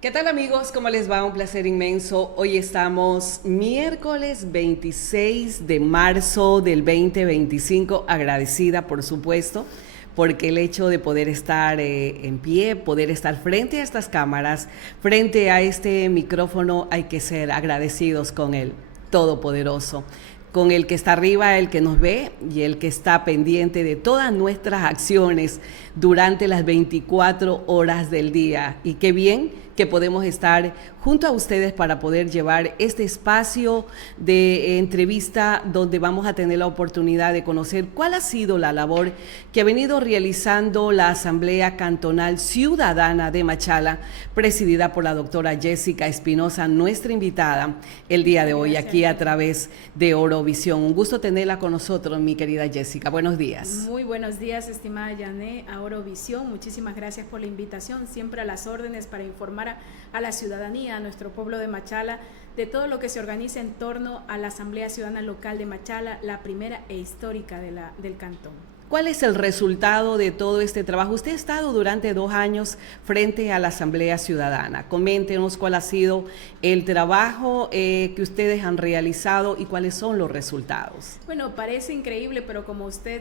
¿Qué tal amigos? ¿Cómo les va? Un placer inmenso. Hoy estamos miércoles 26 de marzo del 2025, agradecida por supuesto, porque el hecho de poder estar en pie, poder estar frente a estas cámaras, frente a este micrófono, hay que ser agradecidos con el Todopoderoso, con el que está arriba, el que nos ve y el que está pendiente de todas nuestras acciones durante las 24 horas del día. Y qué bien que podemos estar junto a ustedes para poder llevar este espacio de entrevista donde vamos a tener la oportunidad de conocer cuál ha sido la labor que ha venido realizando la Asamblea Cantonal Ciudadana de Machala, presidida por la doctora Jessica Espinosa, nuestra invitada el día de hoy aquí a través de Orovisión. Un gusto tenerla con nosotros, mi querida Jessica. Buenos días. Muy buenos días, estimada Yané, a Orovisión. Muchísimas gracias por la invitación, siempre a las órdenes para informar a la ciudadanía, a nuestro pueblo de Machala, de todo lo que se organiza en torno a la Asamblea Ciudadana Local de Machala, la primera e histórica del cantón. ¿Cuál es el resultado de todo este trabajo? Usted ha estado durante 2 años frente a la Asamblea Ciudadana. Coméntenos cuál ha sido el trabajo que ustedes han realizado y cuáles son los resultados. Bueno, parece increíble, pero como usted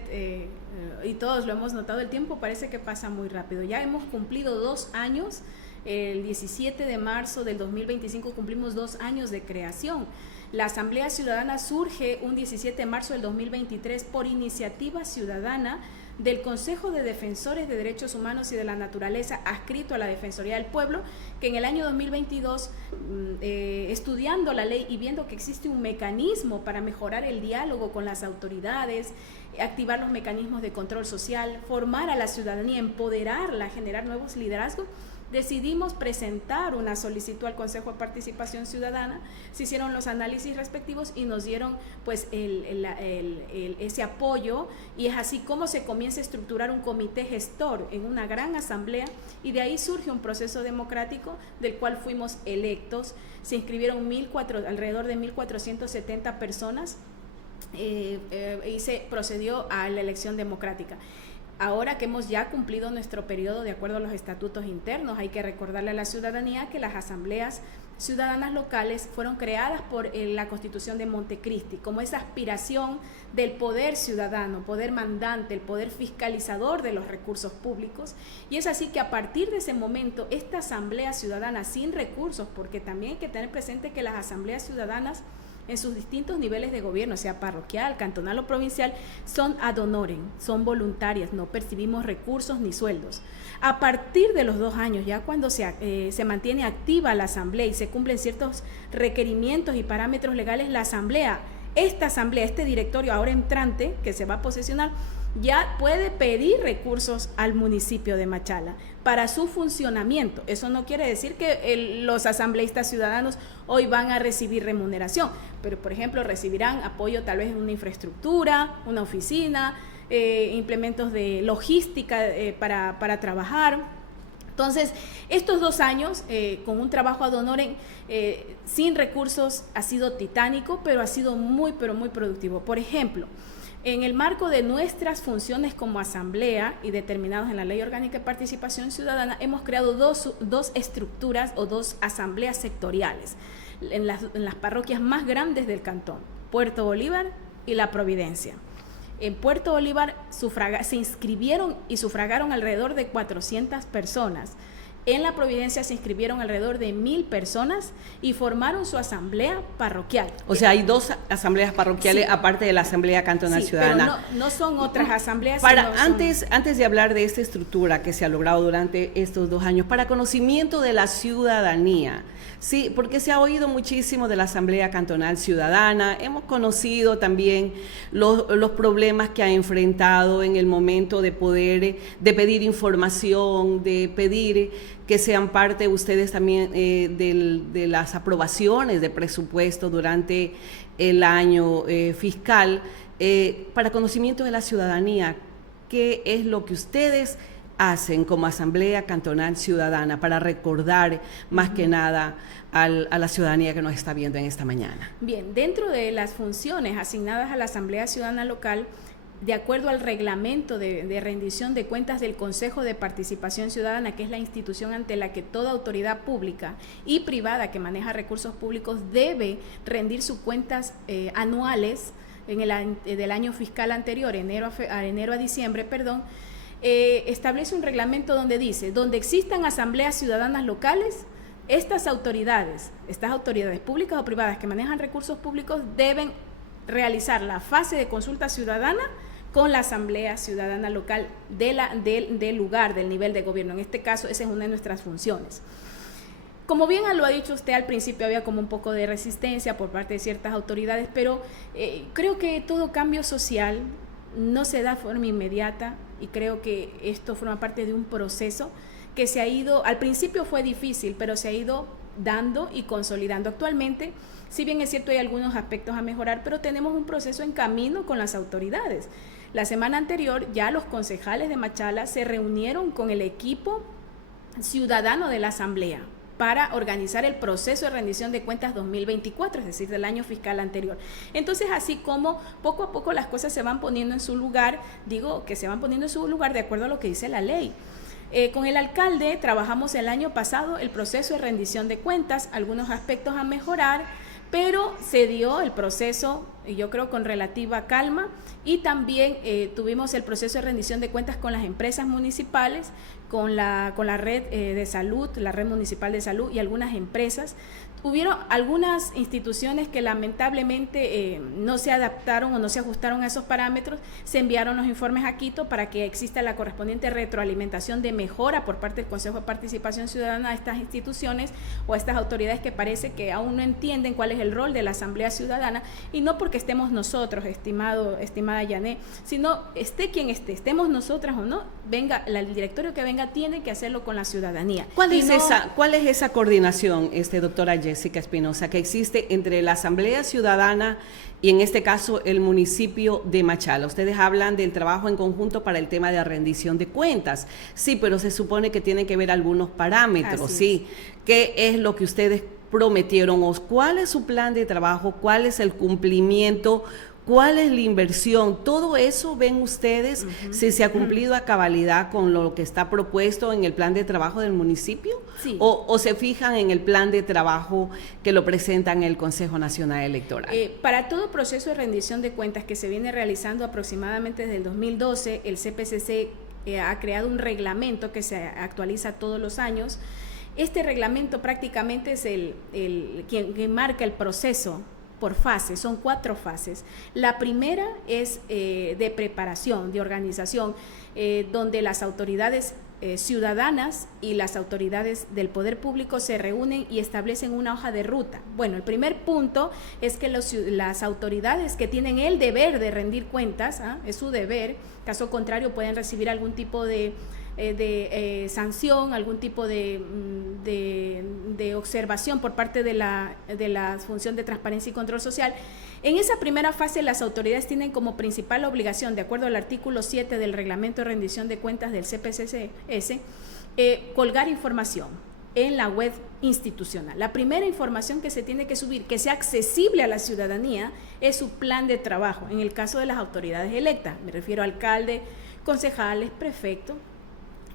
y todos lo hemos notado, el tiempo parece que pasa muy rápido. Ya hemos cumplido 2 años. El 17 de marzo del 2025 cumplimos 2 años de creación. La Asamblea Ciudadana surge un 17 de marzo del 2023 por iniciativa ciudadana del Consejo de Defensores de Derechos Humanos y de la Naturaleza, adscrito a la Defensoría del Pueblo, que en el año 2022, estudiando la ley y viendo que existe un mecanismo para mejorar el diálogo con las autoridades, activar los mecanismos de control social, formar a la ciudadanía, empoderarla, generar nuevos liderazgos, decidimos presentar una solicitud al Consejo de Participación Ciudadana. Se hicieron los análisis respectivos y nos dieron pues ese apoyo, y es así como se comienza a estructurar un comité gestor en una gran asamblea, y de ahí surge un proceso democrático del cual fuimos electos. Se inscribieron alrededor de 1.470 personas y se procedió a la elección democrática. Ahora que hemos ya cumplido nuestro periodo de acuerdo a los estatutos internos, hay que recordarle a la ciudadanía que las asambleas ciudadanas locales fueron creadas por la Constitución de Montecristi, como esa aspiración del poder ciudadano, poder mandante, el poder fiscalizador de los recursos públicos. Y es así que a partir de ese momento, esta asamblea ciudadana sin recursos, porque también hay que tener presente que las asambleas ciudadanas en sus distintos niveles de gobierno, sea parroquial, cantonal o provincial, son ad honorem, son voluntarias, no percibimos recursos ni sueldos. A partir de los 2 años, ya cuando se mantiene activa la asamblea y se cumplen ciertos requerimientos y parámetros legales, la asamblea, este directorio ahora entrante que se va a posesionar, ya puede pedir recursos al municipio de Machala para su funcionamiento. Eso no quiere decir que los asambleístas ciudadanos hoy van a recibir remuneración, pero por ejemplo recibirán apoyo tal vez en una infraestructura, una oficina, implementos de logística para trabajar. Entonces, estos 2 años con un trabajo ad honorem sin recursos ha sido titánico, pero ha sido muy productivo. Por ejemplo, en el marco de nuestras funciones como asamblea y determinados en la Ley Orgánica de Participación Ciudadana, hemos creado dos estructuras o 2 asambleas sectoriales en las parroquias más grandes del cantón, Puerto Bolívar y La Providencia. En Puerto Bolívar se inscribieron y sufragaron alrededor de 400 personas. En La Providencia se inscribieron alrededor de 1.000 personas y formaron su asamblea parroquial. O sea, hay 2 asambleas parroquiales, sí, aparte de la Asamblea Cantonal Ciudadana. Pero no son otras asambleas. Antes de hablar de esta estructura que se ha logrado durante estos 2 años, para conocimiento de la ciudadanía, sí, porque se ha oído muchísimo de la Asamblea Cantonal Ciudadana, hemos conocido también los problemas que ha enfrentado en el momento de pedir información, de pedir que sean parte ustedes también de las aprobaciones de presupuesto durante el año fiscal. Para conocimiento de la ciudadanía, ¿qué es lo que ustedes hacen como Asamblea Cantonal Ciudadana para recordar más que nada a la ciudadanía que nos está viendo en esta mañana? Bien, dentro de las funciones asignadas a la Asamblea Ciudadana Local, de acuerdo al reglamento de rendición de cuentas del Consejo de Participación Ciudadana, que es la institución ante la que toda autoridad pública y privada que maneja recursos públicos debe rendir sus cuentas anuales del año fiscal anterior, enero a diciembre, establece un reglamento donde dice, donde existan asambleas ciudadanas locales, estas autoridades públicas o privadas que manejan recursos públicos deben realizar la fase de consulta ciudadana con la asamblea ciudadana local del lugar, del nivel de gobierno. En este caso, esa es una de nuestras funciones. Como bien lo ha dicho usted, al principio había como un poco de resistencia por parte de ciertas autoridades, pero creo que todo cambio social no se da de forma inmediata y creo que esto forma parte de un proceso que se ha ido, al principio fue difícil, pero se ha ido dando y consolidando. Actualmente, si bien es cierto hay algunos aspectos a mejorar, pero tenemos un proceso en camino con las autoridades. La semana anterior ya los concejales de Machala se reunieron con el equipo ciudadano de la asamblea para organizar el proceso de rendición de cuentas 2024, es decir, del año fiscal anterior. Entonces, así como poco a poco las cosas se van poniendo en su lugar, digo que se van poniendo en su lugar de acuerdo a lo que dice la ley. Con el alcalde trabajamos el año pasado el proceso de rendición de cuentas, algunos aspectos a mejorar, pero se dio el proceso, yo creo, con relativa calma, y también tuvimos el proceso de rendición de cuentas con las empresas municipales, con la red de salud, la red municipal de salud y algunas empresas. Hubieron algunas instituciones que lamentablemente no se adaptaron o no se ajustaron a esos parámetros, se enviaron los informes a Quito para que exista la correspondiente retroalimentación de mejora por parte del Consejo de Participación Ciudadana a estas instituciones o a estas autoridades que parece que aún no entienden cuál es el rol de la Asamblea Ciudadana, y no porque estemos nosotros, estimada Yané, sino esté quien esté, estemos nosotras o no, venga, el directorio que venga tiene que hacerlo con la ciudadanía. ¿Cuál es esa coordinación, doctora Jessica Espinosa, que existe entre la Asamblea Ciudadana y en este caso el municipio de Machala? Ustedes hablan del trabajo en conjunto para el tema de rendición de cuentas, sí, pero se supone que tienen que ver algunos parámetros, sí. ¿Qué es lo que ustedes prometieron? ¿Cuál es su plan de trabajo? ¿Cuál es el cumplimiento? ¿Cuál es la inversión? Todo eso ven ustedes si se ha cumplido a cabalidad con lo que está propuesto en el plan de trabajo del municipio, sí. o se fijan en el plan de trabajo que lo presentan el Consejo Nacional Electoral. Para todo proceso de rendición de cuentas que se viene realizando aproximadamente desde el 2012, el CPCC ha creado un reglamento que se actualiza todos los años. Este reglamento prácticamente es quien marca el proceso por fases, son 4 fases. La primera es de preparación, de organización, donde las autoridades ciudadanas y las autoridades del poder público se reúnen y establecen una hoja de ruta. Bueno, el primer punto es que las autoridades que tienen el deber de rendir cuentas, es su deber, caso contrario pueden recibir algún tipo de sanción, algún tipo de observación por parte de la función de transparencia y control social. En esa primera fase, las autoridades tienen como principal obligación, de acuerdo al artículo 7 del reglamento de rendición de cuentas del CPCS, colgar información en la web institucional. La primera información que se tiene que subir, que sea accesible a la ciudadanía, es su plan de trabajo. En el caso de las autoridades electas, me refiero a alcalde, concejales, prefecto,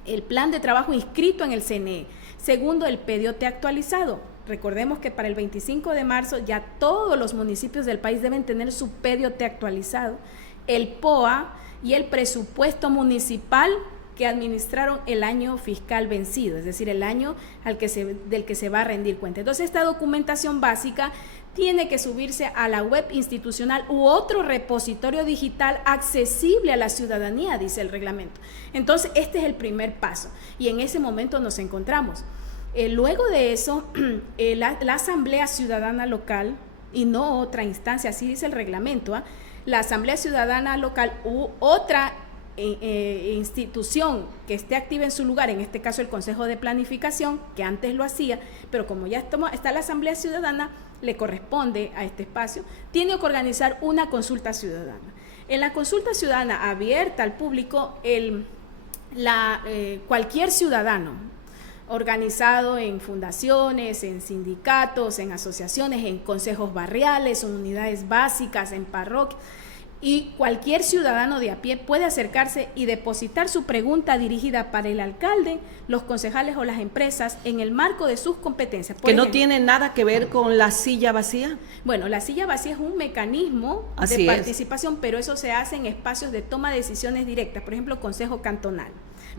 el plan de trabajo inscrito en el CNE. Segundo, el PDOT actualizado. Recordemos que para el 25 de marzo ya todos los municipios del país deben tener su PDOT actualizado, el POA y el presupuesto municipal que administraron el año fiscal vencido, es decir, el año del que se va a rendir cuenta. Entonces, esta documentación básica tiene que subirse a la web institucional u otro repositorio digital accesible a la ciudadanía, dice el reglamento. Entonces, este es el primer paso y en ese momento nos encontramos. Luego de eso, la Asamblea Ciudadana Local, y no otra instancia, así dice el reglamento, la Asamblea Ciudadana Local u otra institución que esté activa en su lugar, en este caso el Consejo de Planificación, que antes lo hacía, pero como ya está la Asamblea Ciudadana, le corresponde a este espacio, tiene que organizar una consulta ciudadana. En la consulta ciudadana abierta al público, cualquier ciudadano organizado en fundaciones, en sindicatos, en asociaciones, en consejos barriales, en unidades básicas, en parroquias, y cualquier ciudadano de a pie puede acercarse y depositar su pregunta dirigida para el alcalde, los concejales o las empresas en el marco de sus competencias. ¿Que no tiene nada que ver con la silla vacía? Bueno, la silla vacía es un mecanismo de participación, pero eso se hace en espacios de toma de decisiones directas, por ejemplo, Consejo Cantonal.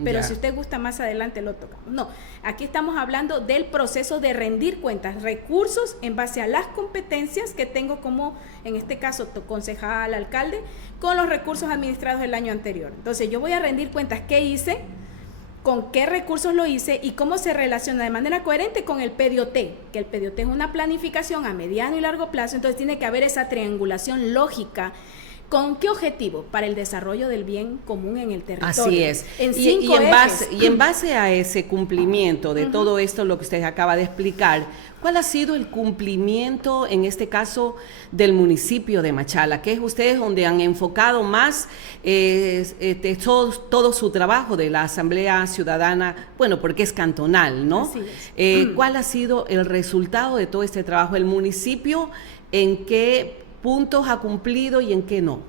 Pero si usted gusta, más adelante lo tocamos. No, aquí estamos hablando del proceso de rendir cuentas, recursos en base a las competencias que tengo como, en este caso, concejal, alcalde, con los recursos administrados del año anterior. Entonces, yo voy a rendir cuentas qué hice, con qué recursos lo hice y cómo se relaciona de manera coherente con el PDOT, que el PDOT es una planificación a mediano y largo plazo, entonces tiene que haber esa triangulación lógica. ¿Con qué objetivo? Para el desarrollo del bien común en el territorio. Así es. Y en base a ese cumplimiento de todo esto, lo que usted acaba de explicar, ¿cuál ha sido el cumplimiento, en este caso, del municipio de Machala? Que es ustedes donde han enfocado más todo su trabajo de la Asamblea Ciudadana, bueno, porque es cantonal, ¿no? Así es. ¿Cuál ha sido el resultado de todo este trabajo? ¿El municipio en qué puntos ha cumplido y en qué no?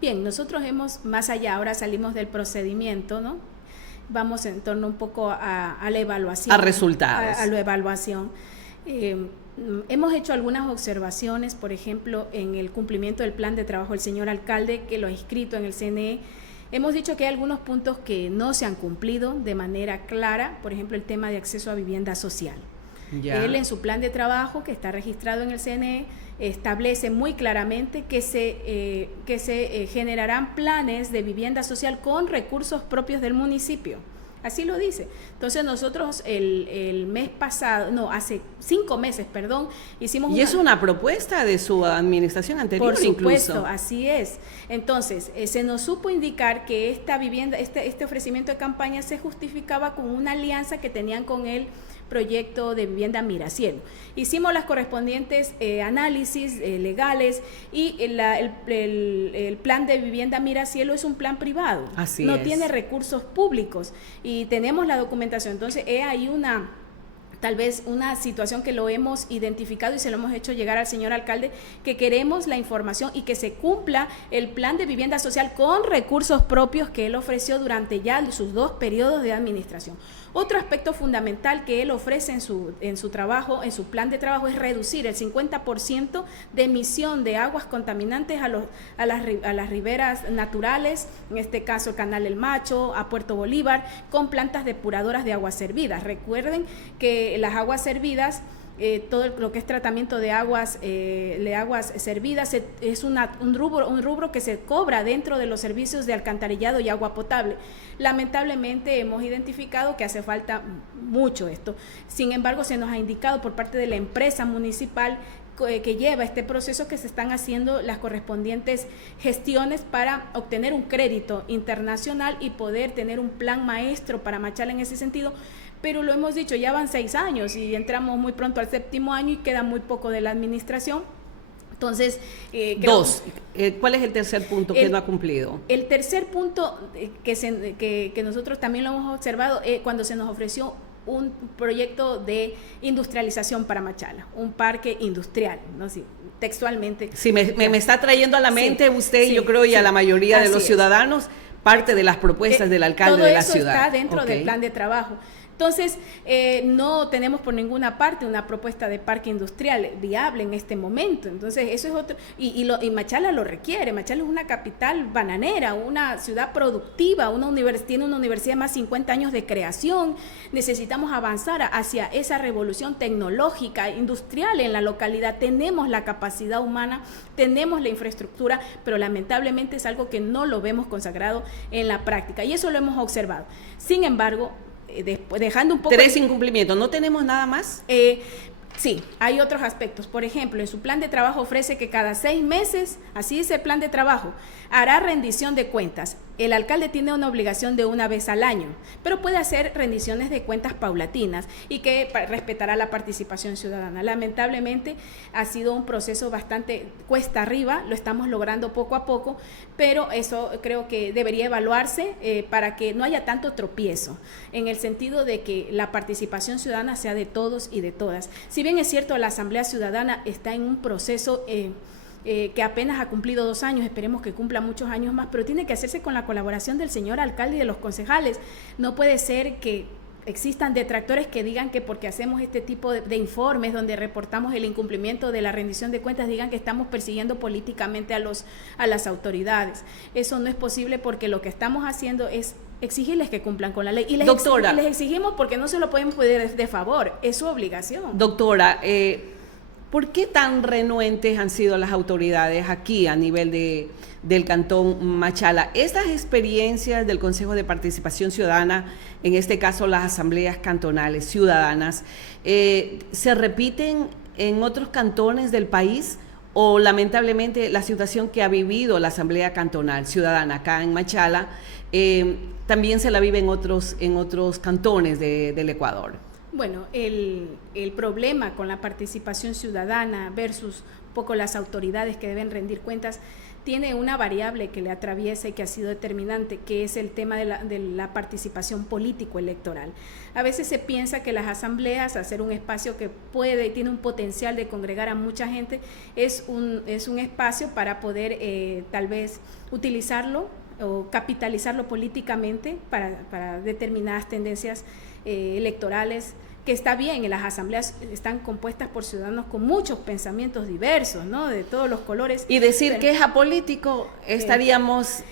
Bien, nosotros hemos, más allá, ahora salimos del procedimiento, ¿no? Vamos en torno un poco a la evaluación. A resultados. A la evaluación. Hemos hecho algunas observaciones, por ejemplo, en el cumplimiento del plan de trabajo del señor alcalde, que lo ha inscrito en el CNE. Hemos dicho que hay algunos puntos que no se han cumplido de manera clara, por ejemplo, el tema de acceso a vivienda social. Él en su plan de trabajo, que está registrado en el CNE, establece muy claramente que se generarán planes de vivienda social con recursos propios del municipio. Así lo dice. Entonces nosotros el mes pasado, no, hace 5 meses, perdón, hicimos y es una propuesta de su administración anterior. Por supuesto, incluso. así es. Entonces, se nos supo indicar que esta vivienda, este ofrecimiento de campaña se justificaba con una alianza que tenían con el proyecto de vivienda Miracielo. Hicimos las correspondientes análisis legales y el plan de vivienda Miracielo es un plan privado. Así no es. Tiene recursos públicos y tenemos la documentación. Entonces, hay tal vez una situación que lo hemos identificado y se lo hemos hecho llegar al señor alcalde, que queremos la información y que se cumpla el plan de vivienda social con recursos propios que él ofreció durante ya sus 2 periodos de administración. Otro aspecto fundamental que él ofrece en su trabajo, en su plan de trabajo, es reducir el 50% de emisión de aguas contaminantes a las riberas naturales, en este caso el Canal El Macho, a Puerto Bolívar, con plantas depuradoras de aguas servidas. Recuerden que las aguas servidas, todo lo que es tratamiento de aguas servidas es un rubro que se cobra dentro de los servicios de alcantarillado y agua potable. Lamentablemente hemos identificado que hace falta mucho esto. Sin embargo, se nos ha indicado por parte de la empresa municipal que lleva este proceso que se están haciendo las correspondientes gestiones para obtener un crédito internacional y poder tener un plan maestro para Machala en ese sentido. Pero lo hemos dicho, ya van 6 años y entramos muy pronto al 7º año y queda muy poco de la administración. Entonces, ¿cuál es el tercer punto que no ha cumplido? El tercer punto que nosotros también lo hemos observado cuando se nos ofreció un proyecto de industrialización para Machala, un parque industrial, ¿no? Sí, textualmente. Sí, me está trayendo a la mente usted, yo creo, y a la mayoría de los ciudadanos, parte de las propuestas del alcalde de la ciudad. Todo eso está dentro del plan de trabajo. Entonces, no tenemos por ninguna parte una propuesta de parque industrial viable en este momento. Entonces, eso es otro. Y Machala lo requiere. Machala es una capital bananera, una ciudad productiva, tiene una universidad de más de 50 años de creación. Necesitamos avanzar hacia esa revolución tecnológica, industrial en la localidad. Tenemos la capacidad humana, tenemos la infraestructura, pero lamentablemente es algo que no lo vemos consagrado en la práctica. Y eso lo hemos observado. Sin embargo, dejando un poco 3 incumplimientos, ¿no tenemos nada más? Sí, hay otros aspectos. Por ejemplo, en su plan de trabajo ofrece que cada 6 meses, así dice el plan de trabajo, hará rendición de cuentas. El alcalde tiene una obligación de 1 vez al año, pero puede hacer rendiciones de cuentas paulatinas y que respetará la participación ciudadana. Lamentablemente ha sido un proceso bastante cuesta arriba, lo estamos logrando poco a poco, pero eso creo que debería evaluarse para que no haya tanto tropiezo, en el sentido de que la participación ciudadana sea de todos y de todas. Si bien es cierto, la Asamblea Ciudadana está en un proceso que apenas ha cumplido 2 años, esperemos que cumpla muchos años más, pero tiene que hacerse con la colaboración del señor alcalde y de los concejales. No puede ser que existan detractores que digan que porque hacemos este tipo de informes donde reportamos el incumplimiento de la rendición de cuentas, digan que estamos persiguiendo políticamente a las autoridades. Eso no es posible, porque lo que estamos haciendo es exigirles que cumplan con la ley. Y les, doctora, les exigimos porque no se lo pueden pedir de favor, es su obligación. Doctora, ¿por qué tan renuentes han sido las autoridades aquí a nivel del Cantón Machala? Estas experiencias del Consejo de Participación Ciudadana, en este caso las asambleas cantonales ciudadanas, ¿se repiten en otros cantones del país? ¿O lamentablemente la situación que ha vivido la Asamblea Cantonal Ciudadana acá en Machala también se la vive en otros cantones del Ecuador? Bueno, el problema con la participación ciudadana versus un poco las autoridades que deben rendir cuentas tiene una variable que le atraviesa y que ha sido determinante, que es el tema de la participación político-electoral. A veces se piensa que las asambleas, hacer un espacio que tiene un potencial de congregar a mucha gente, es un espacio para poder tal vez utilizarlo o capitalizarlo políticamente para determinadas tendencias electorales, que está bien. En las asambleas están compuestas por ciudadanos con muchos pensamientos diversos, ¿no? De todos los colores. Y decir que es apolítico, estaríamos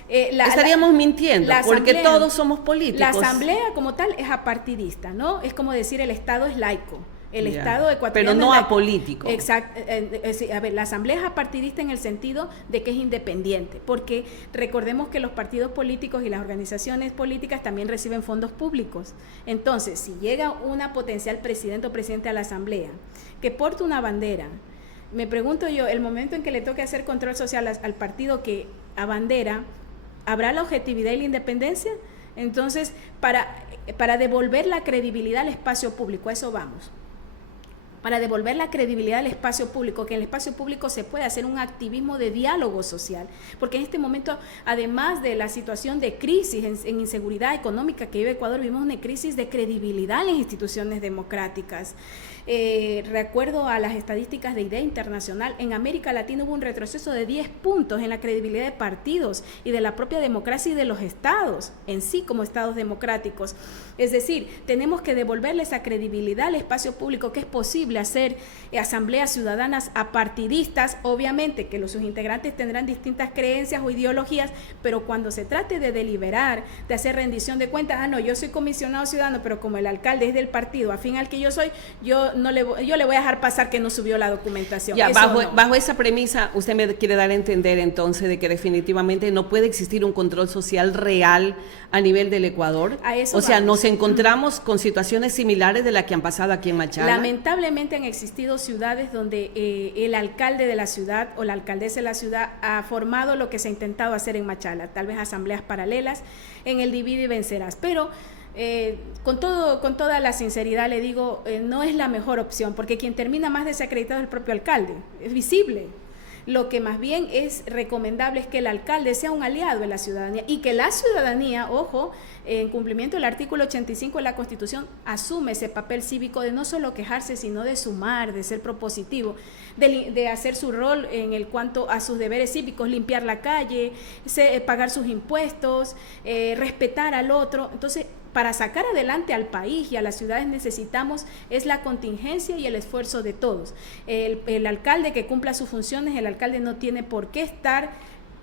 mintiendo, porque todos somos políticos. La asamblea como tal es apartidista, ¿no? Es como decir el Estado es laico. El Estado ecuatoriano, pero no apolítico. Exacto. A ver, la asamblea es apartidista en el sentido de que es independiente, porque recordemos que los partidos políticos y las organizaciones políticas también reciben fondos públicos. Entonces, si llega una potencial presidente o presidente a la asamblea que porta una bandera, me pregunto yo, el momento en que le toque hacer control social al partido que abandera, ¿habrá la objetividad y la independencia? Entonces, para devolver la credibilidad al espacio público, a eso vamos. Para devolver la credibilidad al espacio público, que en el espacio público se puede hacer un activismo de diálogo social, porque en este momento, además de la situación de crisis en inseguridad económica que vive Ecuador, vivimos una crisis de credibilidad en las instituciones democráticas. Recuerdo a las estadísticas de IDEA Internacional, en América Latina hubo un retroceso de 10 puntos en la credibilidad de partidos y de la propia democracia y de los estados en sí como estados democráticos. Es decir, tenemos que devolverle esa credibilidad al espacio público, que es posible hacer asambleas ciudadanas apartidistas, obviamente que sus integrantes tendrán distintas creencias o ideologías, pero cuando se trate de deliberar, de hacer rendición de cuentas, no, yo soy comisionado ciudadano, pero como el alcalde es del partido afín al que yo soy, yo le voy a dejar pasar que no subió la documentación. Ya, bajo esa premisa, usted me quiere dar a entender entonces de que definitivamente no puede existir un control social real a nivel del Ecuador. O sea, nos encontramos con situaciones similares de las que han pasado aquí en Machala. Lamentablemente han existido ciudades donde el alcalde de la ciudad o la alcaldesa de la ciudad ha formado lo que se ha intentado hacer en Machala, tal vez asambleas paralelas en el divide y vencerás, pero con toda la sinceridad le digo, no es la mejor opción, porque quien termina más desacreditado es el propio alcalde, es visible. Lo que más bien es recomendable es que el alcalde sea un aliado de la ciudadanía y que la ciudadanía, ojo, en cumplimiento del artículo 85 de la Constitución, asume ese papel cívico de no solo quejarse, sino de sumar, de ser propositivo, de hacer su rol en cuanto a sus deberes cívicos, limpiar la calle, pagar sus impuestos, respetar al otro. Entonces, para sacar adelante al país y a las ciudades necesitamos es la contingencia y el esfuerzo de todos. El alcalde que cumpla sus funciones, el alcalde no tiene por qué estar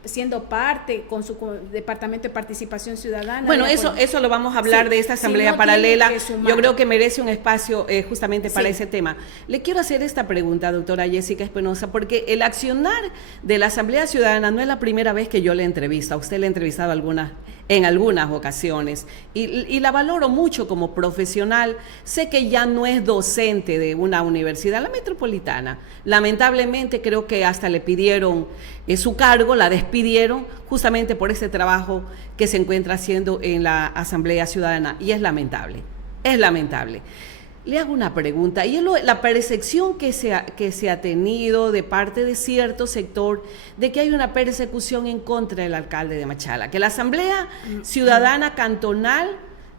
siendo parte con su departamento de participación ciudadana. Bueno, eso lo vamos a hablar de esta asamblea paralela. Yo creo que merece un espacio justamente para ese tema. Le quiero hacer esta pregunta, doctora Jessica Espinosa, porque el accionar de la Asamblea Ciudadana no es la primera vez que yo le entrevisto. A usted le he entrevistado en algunas ocasiones y la valoro mucho como profesional. Sé que ya no es docente de una universidad, la metropolitana. Lamentablemente creo que hasta le pidieron su cargo, la despidieron justamente por ese trabajo que se encuentra haciendo en la Asamblea Ciudadana, y es lamentable, es lamentable. Le hago una pregunta, y es la percepción que se ha tenido de parte de cierto sector de que hay una persecución en contra del alcalde de Machala, que la Asamblea Ciudadana Cantonal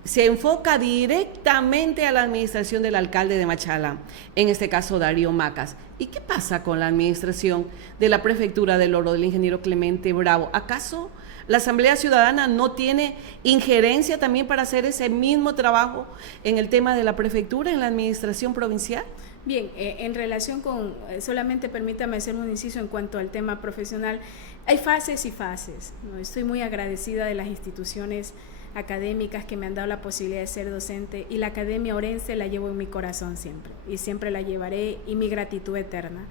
se enfoca directamente a la administración del alcalde de Machala, en este caso Darío Macas. ¿Y qué pasa con la administración de la prefectura del Oro, del ingeniero Clemente Bravo? ¿Acaso la Asamblea Ciudadana no tiene injerencia también para hacer ese mismo trabajo en el tema de la prefectura, en la administración provincial? Bien, en relación con, solamente permítame hacer un inciso en cuanto al tema profesional, hay fases y fases, ¿no? Estoy muy agradecida de las instituciones académicas que me han dado la posibilidad de ser docente, y la Academia Orense la llevo en mi corazón siempre, y siempre la llevaré, y mi gratitud eterna.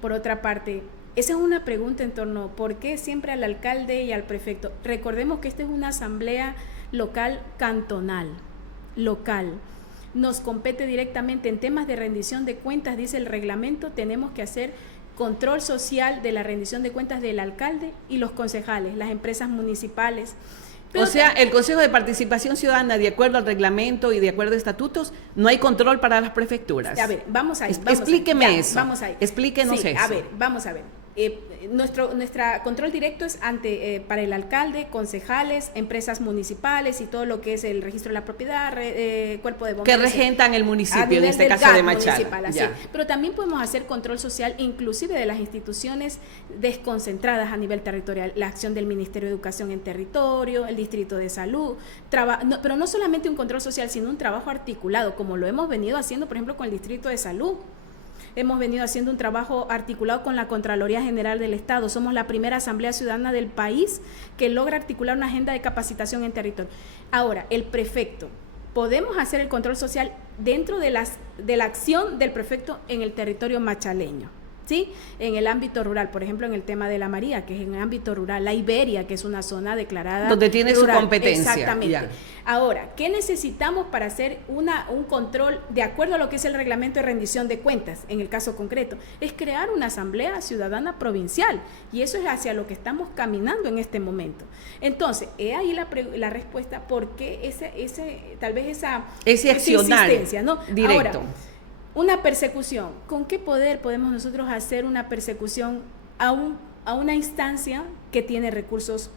Por otra parte, esa es una pregunta en torno, ¿por qué siempre al alcalde y al prefecto? Recordemos que esta es una asamblea local cantonal, local. Nos compete directamente en temas de rendición de cuentas, dice el reglamento, tenemos que hacer control social de la rendición de cuentas del alcalde y los concejales, las empresas municipales. Pero, o sea, el Consejo de Participación Ciudadana, de acuerdo al reglamento y de acuerdo a estatutos, no hay control para las prefecturas. A ver, vamos ahí. Explíqueme ahí. eso. Vamos ahí. Explíquenos sí, eso. A ver, vamos a ver. Nuestra control directo es para el alcalde, concejales, empresas municipales y todo lo que es el registro de la propiedad, cuerpo de bomberos. Que regentan el municipio, en este caso de Machala. Pero también podemos hacer control social, inclusive de las instituciones desconcentradas a nivel territorial, la acción del Ministerio de Educación en territorio, el Distrito de Salud, pero no solamente un control social, sino un trabajo articulado, como lo hemos venido haciendo, por ejemplo, con el Distrito de Salud. Hemos venido haciendo un trabajo articulado con la Contraloría General del Estado. Somos la primera Asamblea Ciudadana del país que logra articular una agenda de capacitación en territorio. Ahora, el prefecto. Podemos hacer el control social dentro de la acción del prefecto en el territorio machaleño, ¿sí? En el ámbito rural, por ejemplo, en el tema de la María, que es en el ámbito rural, la Iberia, que es una zona declarada donde tiene rural. Su competencia. Exactamente. Ya. Ahora, ¿qué necesitamos para hacer un control de acuerdo a lo que es el reglamento de rendición de cuentas? En el caso concreto, es crear una asamblea ciudadana provincial, y eso es hacia lo que estamos caminando en este momento. Entonces, he ahí la respuesta, ¿por qué tal vez esa insistencia, ¿no? Directo. Ahora, una persecución. ¿Con qué poder podemos nosotros hacer una persecución a una instancia que tiene recursos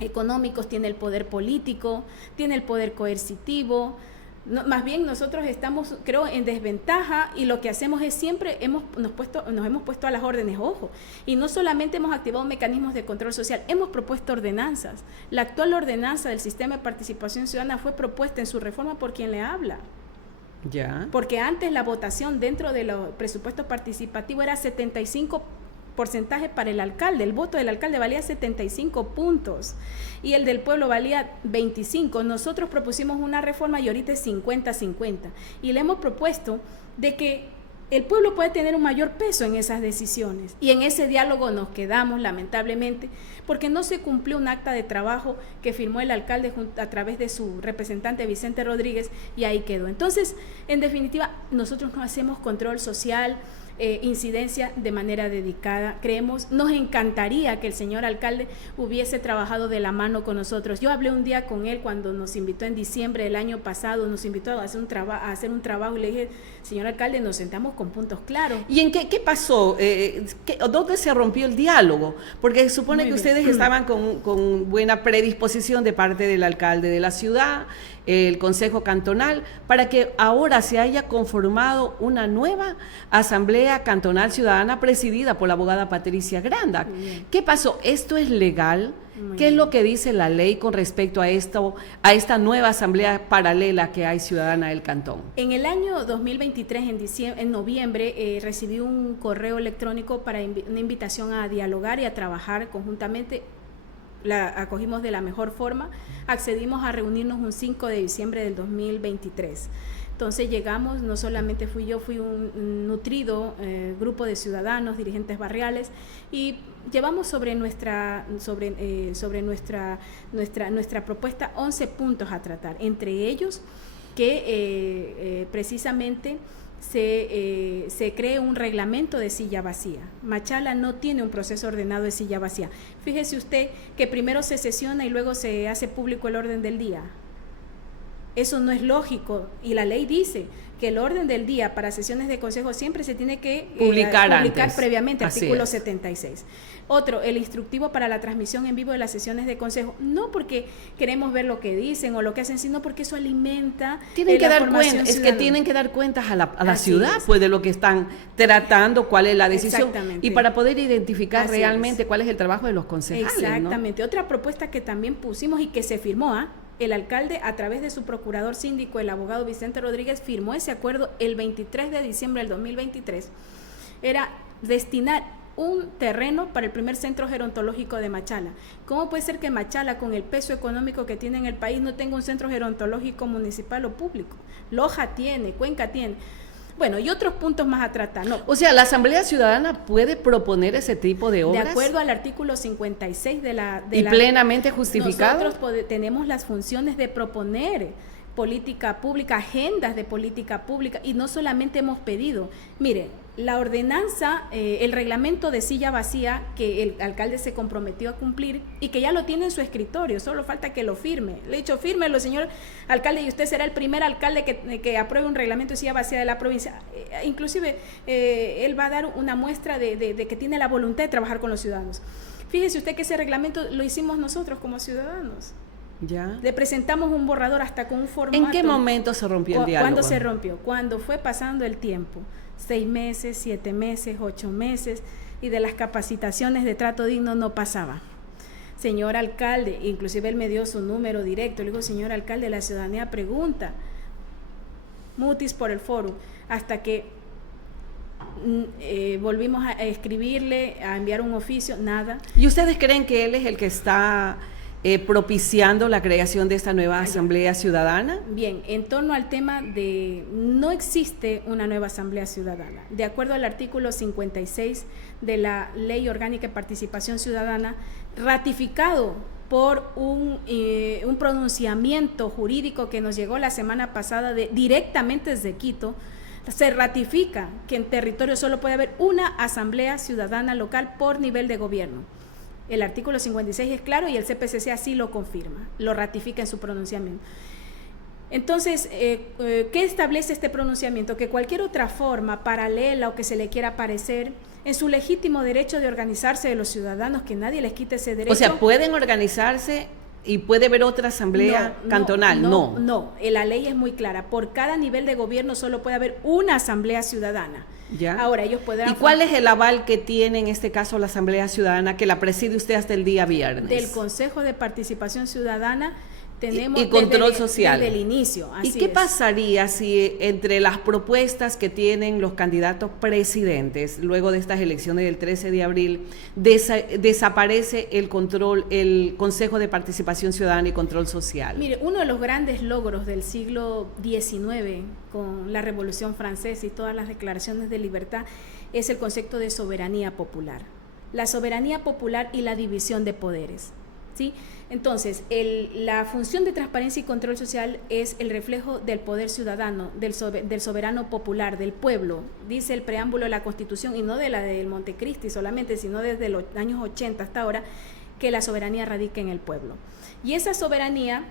económicos, tiene el poder político, tiene el poder coercitivo? No, más bien nosotros estamos, creo, en desventaja, y lo que hacemos es siempre nos hemos puesto a las órdenes, ojo, y no solamente hemos activado mecanismos de control social, hemos propuesto ordenanzas. La actual ordenanza del sistema de participación ciudadana fue propuesta en su reforma por quien le habla. Ya. Porque antes la votación dentro de los presupuestos participativos era 75% para el alcalde, el voto del alcalde valía 75 puntos y el del pueblo valía 25. Nosotros propusimos una reforma y ahorita es 50-50, y le hemos propuesto de que el pueblo puede tener un mayor peso en esas decisiones, y en ese diálogo nos quedamos, lamentablemente, porque no se cumplió un acta de trabajo que firmó el alcalde a través de su representante Vicente Rodríguez, y ahí quedó. Entonces, en definitiva, nosotros no hacemos control social, incidencia de manera dedicada. Nos encantaría que el señor alcalde hubiese trabajado de la mano con nosotros. Yo hablé un día con él cuando nos invitó en diciembre del año pasado, nos invitó a hacer un trabajo, y le dije, señor alcalde, nos sentamos con puntos claros. ¿Y en qué pasó? ¿Dónde se rompió el diálogo? Porque supone que ustedes estaban con buena predisposición de parte del alcalde de la ciudad, el Consejo Cantonal, para que ahora se haya conformado una nueva Asamblea Cantonal Ciudadana presidida por la abogada Patricia Granda. ¿Qué pasó? ¿Esto es legal? ¿Qué es lo que dice la ley con respecto a esta nueva asamblea paralela que hay ciudadana del cantón? En el año 2023, en noviembre, recibí un correo electrónico para una invitación a dialogar y a trabajar conjuntamente. La acogimos de la mejor forma, accedimos a reunirnos un 5 de diciembre del 2023. Entonces llegamos, no solamente fui yo, fui un nutrido grupo de ciudadanos, dirigentes barriales, y llevamos sobre nuestra propuesta 11 puntos a tratar, entre ellos que precisamente se cree un reglamento de silla vacía. Machala no tiene un proceso ordenado de silla vacía. Fíjese usted que primero se sesiona y luego se hace público el orden del día. Eso no es lógico y la ley dice que el orden del día para sesiones de consejo siempre se tiene que publicar previamente, Así artículo es. 76. Otro, el instructivo para la transmisión en vivo de las sesiones de consejo, no porque queremos ver lo que dicen o lo que hacen, sino porque eso alimenta tienen que la dar formación cuenta, es ciudadana. que tienen que dar cuentas a la Así ciudad, es. pues de lo que están tratando, cuál es la decisión, Exactamente. y para poder identificar Así realmente es. cuál es el trabajo de los concejales, ¿no? Exactamente. Otra propuesta que también pusimos y que se firmó, el alcalde, a través de su procurador síndico, el abogado Vicente Rodríguez, firmó ese acuerdo el 23 de diciembre del 2023, era destinar un terreno para el primer centro gerontológico de Machala. ¿Cómo puede ser que Machala, con el peso económico que tiene en el país, no tenga un centro gerontológico municipal o público? Loja tiene, Cuenca tiene. Bueno, y otros puntos más a tratar. No, O sea, la Asamblea Ciudadana puede proponer ese tipo de obras. de acuerdo al artículo 56 de la... Plenamente justificado. Nosotros tenemos las funciones de proponer política pública, agendas de política pública, y no solamente hemos pedido. Mire, la ordenanza, el reglamento de silla vacía que el alcalde se comprometió a cumplir y que ya lo tiene en su escritorio, solo falta que lo firme. Le he dicho, fírmelo, señor alcalde, y usted será el primer alcalde que apruebe un reglamento de silla vacía de la provincia. Inclusive, él va a dar una muestra de que tiene la voluntad de trabajar con los ciudadanos. Fíjese usted que ese reglamento lo hicimos nosotros como ciudadanos. Ya. Le presentamos un borrador hasta con un formato. ¿En qué momento se rompió el diálogo? ¿Cuándo se rompió? Cuando fue pasando el tiempo, 6 meses, 7 meses, 8 meses, y de las capacitaciones de trato digno no pasaba. Señor alcalde, inclusive él me dio su número directo, le digo, señor alcalde, la ciudadanía pregunta, mutis por el foro, hasta que volvimos a escribirle, a enviar un oficio, nada. ¿Y ustedes creen que él es el que está propiciando la creación de esta nueva Asamblea Ciudadana? Bien, en torno al tema de no existe una nueva Asamblea Ciudadana. De acuerdo al artículo 56 de la Ley Orgánica de Participación Ciudadana, ratificado por un pronunciamiento jurídico que nos llegó la semana pasada directamente desde Quito, se ratifica que en territorio solo puede haber una Asamblea Ciudadana local por nivel de gobierno. El artículo 56 es claro y el CPCC así lo confirma, lo ratifica en su pronunciamiento. Entonces, ¿qué establece este pronunciamiento? Que cualquier otra forma paralela o que se le quiera parecer, en su legítimo derecho de organizarse de los ciudadanos, que nadie les quite ese derecho. O sea, ¿pueden organizarse y puede haber otra asamblea cantonal? No, la ley es muy clara. Por cada nivel de gobierno solo puede haber una asamblea ciudadana. ¿Ya? Ahora ellos podrán... ¿Y cuál es el aval que tiene en este caso la Asamblea Ciudadana que la preside usted hasta el día viernes? Del Consejo de Participación Ciudadana tenemos... Y control social. Desde el inicio, así ¿Y qué es. pasaría si entre las propuestas que tienen los candidatos presidentes luego de estas elecciones del 13 de abril desaparece el Consejo de Participación Ciudadana y Control Social? Mire, uno de los grandes logros del siglo XIX con la Revolución Francesa y todas las declaraciones de libertad es el concepto de soberanía popular. La soberanía popular y la división de poderes, ¿sí? Entonces, la función de transparencia y control social es el reflejo del poder ciudadano, del soberano popular, del pueblo, dice el preámbulo de la Constitución, y no de la del Montecristi solamente, sino desde los años 80 hasta ahora, que la soberanía radica en el pueblo. Y esa soberanía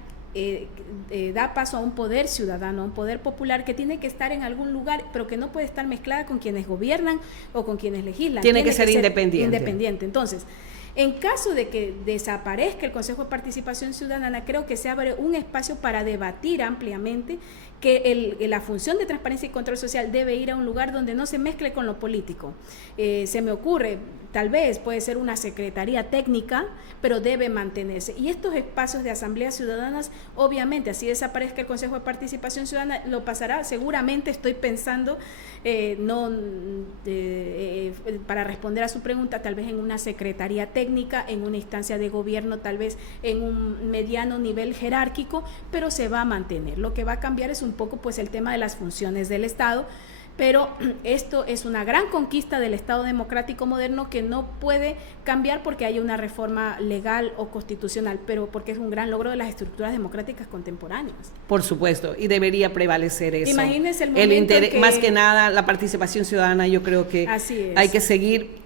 da paso a un poder ciudadano, a un poder popular que tiene que estar en algún lugar, pero que no puede estar mezclada con quienes gobiernan o con quienes legislan. Tiene que ser independiente. Entonces, en caso de que desaparezca el Consejo de Participación Ciudadana, creo que se abre un espacio para debatir ampliamente que la función de transparencia y control social debe ir a un lugar donde no se mezcle con lo político. Se me ocurre, tal vez puede ser una secretaría técnica, pero debe mantenerse. Y estos espacios de asambleas ciudadanas, obviamente, así desaparezca el Consejo de Participación Ciudadana, lo pasará, seguramente estoy pensando, para responder a su pregunta, tal vez en una secretaría técnica, en una instancia de gobierno, tal vez en un mediano nivel jerárquico, pero se va a mantener. Lo que va a cambiar es un poco pues el tema de las funciones del Estado, pero esto es una gran conquista del Estado democrático moderno que no puede cambiar porque haya una reforma legal o constitucional, pero porque es un gran logro de las estructuras democráticas contemporáneas. Por supuesto, y debería prevalecer eso. Imagínense el momento más que nada la participación ciudadana, yo creo que hay que seguir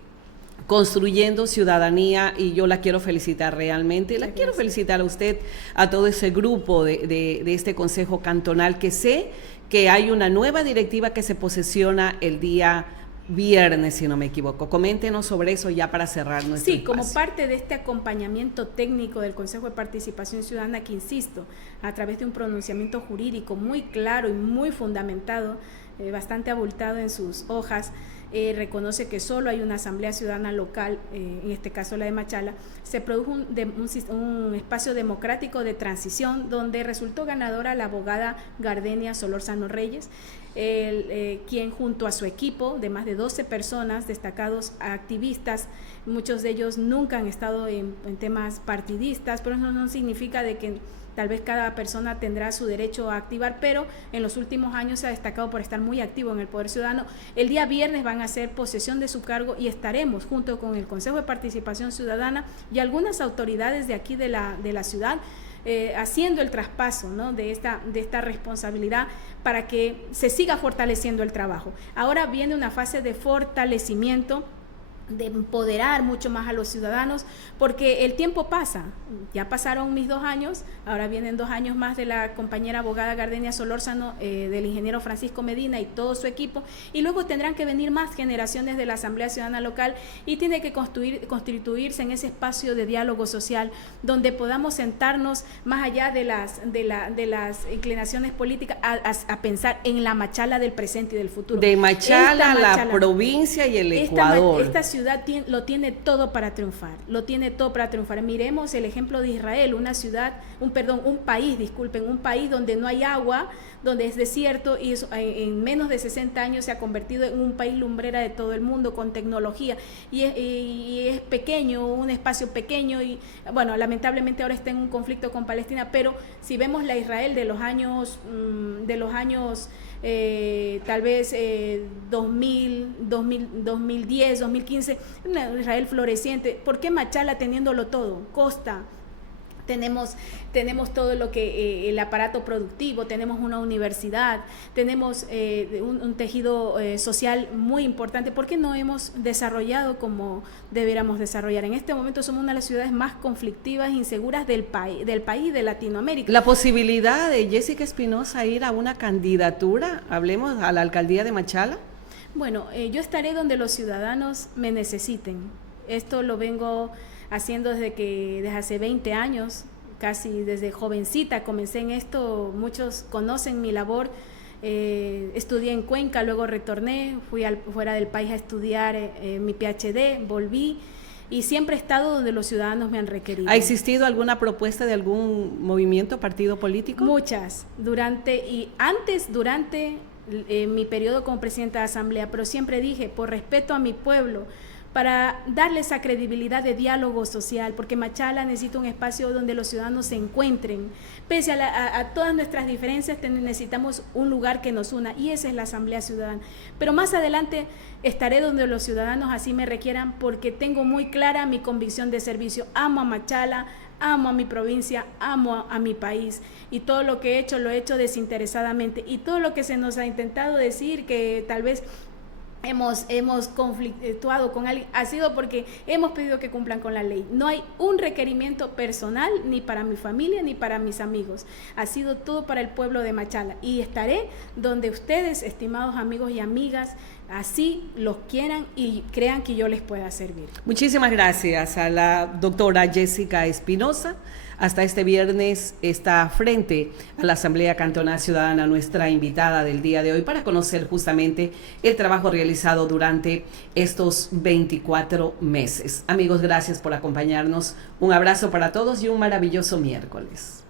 construyendo ciudadanía, y yo la quiero felicitar realmente, la quiero felicitar a usted, a todo ese grupo de este Consejo Cantonal, que sé que hay una nueva directiva que se posesiona el día viernes, si no me equivoco. Coméntenos sobre eso ya para cerrar nuestro Sí, espacio. como parte de este acompañamiento técnico del Consejo de Participación Ciudadana, que insisto, a través de un pronunciamiento jurídico muy claro y muy fundamentado, bastante abultado en sus hojas, reconoce que solo hay una asamblea ciudadana local, en este caso la de Machala. Se produjo un espacio democrático de transición donde resultó ganadora la abogada Gardenia Solórzano Reyes, quien junto a su equipo de más de 12 personas, destacados activistas, muchos de ellos nunca han estado en temas partidistas, pero eso no significa de que tal vez cada persona tendrá su derecho a activar, pero en los últimos años se ha destacado por estar muy activo en el Poder Ciudadano. El día viernes van a hacer posesión de su cargo y estaremos junto con el Consejo de Participación Ciudadana y algunas autoridades de aquí de la ciudad haciendo el traspaso, ¿no?, de esta responsabilidad para que se siga fortaleciendo el trabajo. Ahora viene una fase de fortalecimiento, de empoderar mucho más a los ciudadanos, porque el tiempo pasa, ya pasaron mis 2 años, ahora vienen 2 años más de la compañera abogada Gardenia Solórzano, del ingeniero Francisco Medina y todo su equipo, y luego tendrán que venir más generaciones de la Asamblea Ciudadana Local, y tiene que constituirse en ese espacio de diálogo social, donde podamos sentarnos más allá de las inclinaciones políticas, a pensar en la Machala del presente y del futuro. De Machala, la provincia y el Ecuador. Esta ciudad lo tiene todo para triunfar, Miremos el ejemplo de Israel, un país donde no hay agua, donde es desierto, y en menos de 60 años se ha convertido en un país lumbrera de todo el mundo con tecnología, y es pequeño, un espacio pequeño, y bueno, lamentablemente ahora está en un conflicto con Palestina, pero si vemos la Israel de los años tal vez 2010, 2015, una Israel floreciente. ¿Por qué Machala teniéndolo todo? Costa, tenemos todo lo que el aparato productivo, tenemos una universidad, tenemos un tejido social muy importante. ¿Por qué no hemos desarrollado como deberíamos desarrollar? En este momento somos una de las ciudades más conflictivas e inseguras del país de Latinoamérica. La posibilidad de Jessica Espinosa ir a una candidatura, hablemos, a la alcaldía de Machala. Bueno, yo estaré donde los ciudadanos me necesiten. Esto lo vengo haciendo desde hace 20 años, casi desde jovencita comencé en esto. Muchos conocen mi labor. Estudié en Cuenca, luego retorné, fui fuera del país a estudiar mi PhD, volví, y siempre he estado donde los ciudadanos me han requerido. ¿Ha existido alguna propuesta de algún movimiento, partido político? Muchas, durante mi periodo como presidenta de Asamblea, pero siempre dije, por respeto a mi pueblo, para darle esa credibilidad de diálogo social, porque Machala necesita un espacio donde los ciudadanos se encuentren. Pese a todas nuestras diferencias, necesitamos un lugar que nos una, y esa es la Asamblea Ciudadana. Pero más adelante estaré donde los ciudadanos así me requieran, porque tengo muy clara mi convicción de servicio. Amo a Machala, amo a mi provincia, amo a mi país, y todo lo que he hecho lo he hecho desinteresadamente, y todo lo que se nos ha intentado decir que tal vez hemos conflictuado con alguien, ha sido porque hemos pedido que cumplan con la ley. No hay un requerimiento personal ni para mi familia ni para mis amigos. Ha sido todo para el pueblo de Machala, y estaré donde ustedes, estimados amigos y amigas, así los quieran y crean que yo les pueda servir. Muchísimas gracias a la doctora Jessica Espinosa. Hasta este viernes está frente a la Asamblea Cantonal Ciudadana, nuestra invitada del día de hoy, para conocer justamente el trabajo realizado durante estos 24 meses. Amigos, gracias por acompañarnos. Un abrazo para todos y un maravilloso miércoles.